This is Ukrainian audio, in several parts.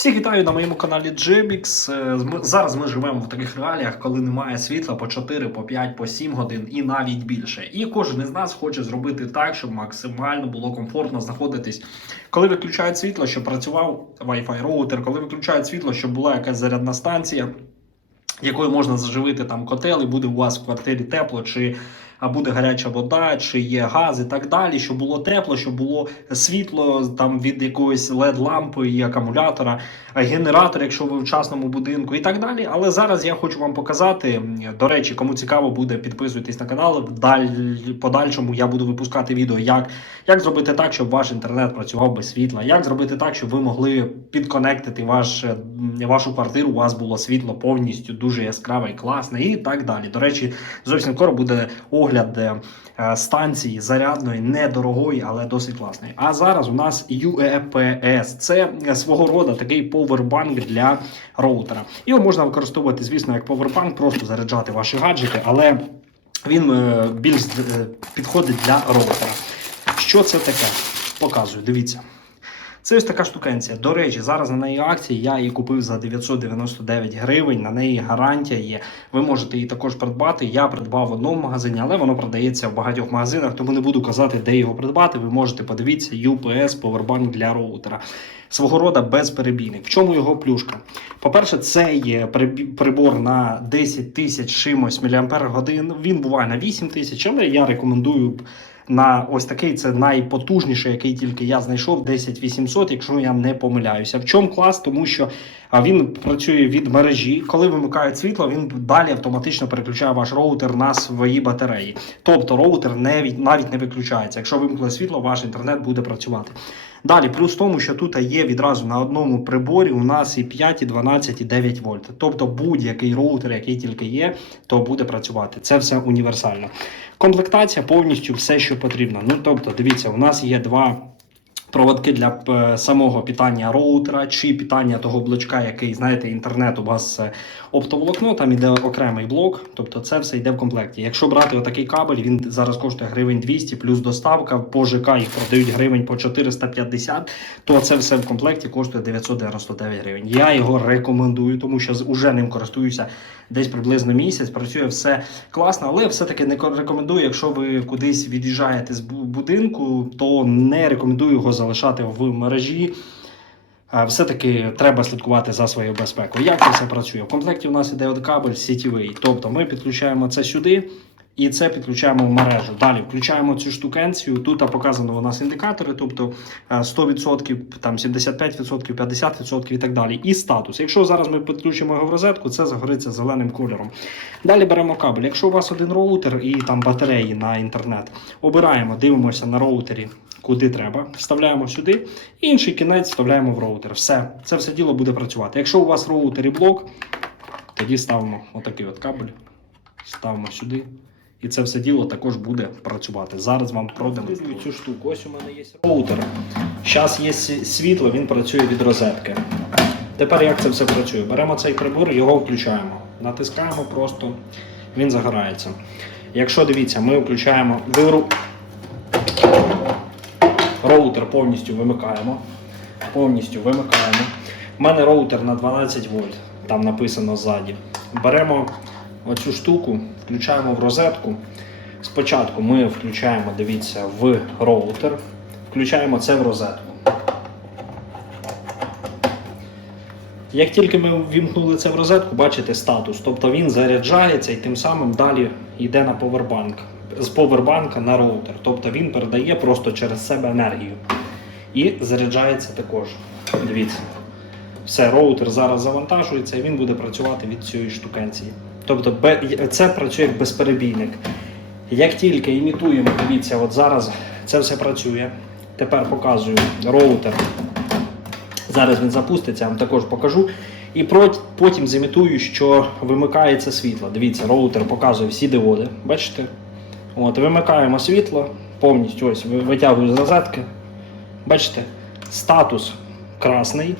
Всіх вітаю на моєму каналі Jebix. Е, Зараз ми живемо в таких реаліях, коли немає світла по 4, по 5, по 7 годин і навіть більше. І кожен із нас хоче зробити так, щоб максимально було комфортно знаходитись. Коли виключають світло, щоб працював Wi-Fi роутер, коли виключають світло, щоб була якась зарядна станція, якою можна заживити там котел, і буде у вас в квартирі тепло, чи а буде гаряча вода, чи є газ і так далі, щоб було тепло, щоб було світло там від якоїсь led лампи і акумулятора, генератор, якщо ви в частному будинку, і так далі. Але зараз я хочу вам показати. До речі, кому цікаво буде, підписуйтесь на канал. В подальшому я буду випускати відео, як, як зробити так, щоб ваш інтернет працював без світла, як зробити так, щоб ви могли підконектити ваш, е, вашу квартиру, у вас було світло повністю дуже яскраве і класне, і так далі. До речі, зовсім скоро буде огляд е, е, станції зарядної, недорогої, але досить класної. А зараз у нас UEPS. Це свого роду такий повербанк для роутера. Його можна використовувати, звісно, як повербанк, просто заряджати ваші гаджети, але він більш підходить для роутера. Що це таке? Показую, дивіться. Це ось така штукенція. До речі, зараз на неї акції. Я її купив за 999 гривень. На неї гарантія є. Ви можете її також придбати. Я придбав в одному магазині, але воно продається в багатьох магазинах, тому не буду казати, де його придбати. Ви можете подивитися UPS Powerbank для роутера. Свого рода безперебійник. В чому його плюшка? По-перше, це є прибор на 10 тисяч чимось мАч. Він буває на 8 тисяч, але я рекомендую на ось такий це найпотужніший, який тільки я знайшов, 10800, якщо я не помиляюся. В чому клас? Тому що він працює від мережі. Коли вимикають світло, він далі автоматично переключає ваш роутер на свої батареї. Тобто роутер не навіть не виключається. Якщо вимкнули світло, ваш інтернет буде працювати. Далі, плюс в тому, що тут є відразу на одному приборі у нас і 5, і 12, і 9 вольт. Тобто будь-який роутер, який тільки є, то буде працювати. Це все універсально. Комплектація повністю все, що потрібно. Ну тобто, дивіться, у нас є два. Проводки для е, самого питання роутера чи питання того блочка, який, знаєте, інтернет у вас оптоволокно, там іде окремий блок, тобто це все йде в комплекті. Якщо брати отакий кабель, він зараз коштує гривень 200 плюс доставка, по ЖК їх продають гривень по 450, то це все в комплекті коштує 999 гривень. Я його рекомендую, тому що уже ним користуюся десь приблизно місяць. Працює все класно, але все-таки не рекомендую, якщо ви кудись від'їжджаєте з будинку, то не рекомендую його залишати в мережі. Е, Все-таки треба слідкувати за своєю безпекою. Як це все працює? В комплекті у нас іде кабель сітєвий. Тобто ми підключаємо це сюди і це підключаємо в мережу. Далі включаємо цю штукенцію. Тут показано у нас індикатори, тобто е, 100%, там 75%, 50% і так далі. І статус. Якщо зараз ми підключимо його в розетку, це загориться зеленим кольором. Далі беремо кабель. Якщо у вас один роутер і там батареї на інтернет, обираємо, дивимося на роутері, куди треба, вставляємо сюди, інший кінець вставляємо в роутер. Все, це все діло буде працювати. Якщо у вас роутер і блок, тоді ставимо отакий от кабель, ставимо сюди. І це все діло також буде працювати. Зараз вам продемонструю цю штуку. Ось у мене є роутер. Зараз є світло, він працює від розетки. Тепер як це все працює? Беремо цей прибор, його включаємо. Натискаємо просто, він загорається. Якщо дивіться, ми включаємо виру. Роутер повністю вимикаємо. Повністю вимикаємо. У мене роутер на 12 вольт, там написано ззаді. Беремо оцю штуку, включаємо в розетку. Спочатку ми включаємо, дивіться, в роутер, включаємо це в розетку. Як тільки ми ввімкнули це в розетку, бачите статус. Тобто він заряджається і тим самим далі йде на повербанк. З повербанка на роутер. Тобто він передає просто через себе енергію. І заряджається також. Дивіться. Все, роутер зараз завантажується і він буде працювати від цієї штукенції. Тобто це працює як безперебійник. Як тільки імітуємо, дивіться, от зараз це все працює. Тепер показую роутер. Зараз він запуститься, я вам також покажу. І потім зімітую, що вимикається світло. Дивіться, роутер показує всі диоди. Бачите? От, вимикаємо світло, повністю ось витягую з розетки. Бачите, статус красний,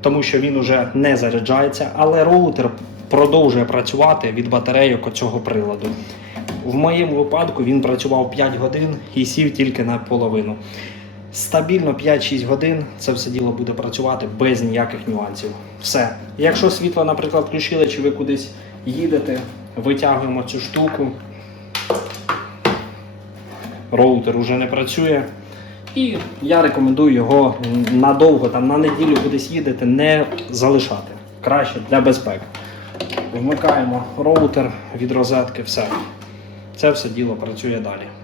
тому що він уже не заряджається, але роутер продовжує працювати від батарейок цього приладу. В моєму випадку він працював 5 годин і сів тільки на половину. Стабільно 5-6 годин це все діло буде працювати без ніяких нюансів. Все. Якщо світло, наприклад, включили, чи ви кудись їдете, витягуємо цю штуку. Роутер уже не працює. І я рекомендую його надовго, там на неділю кудись їдете, не залишати. Краще для безпеки. Вмикаємо роутер від розетки, все. Це все діло працює далі.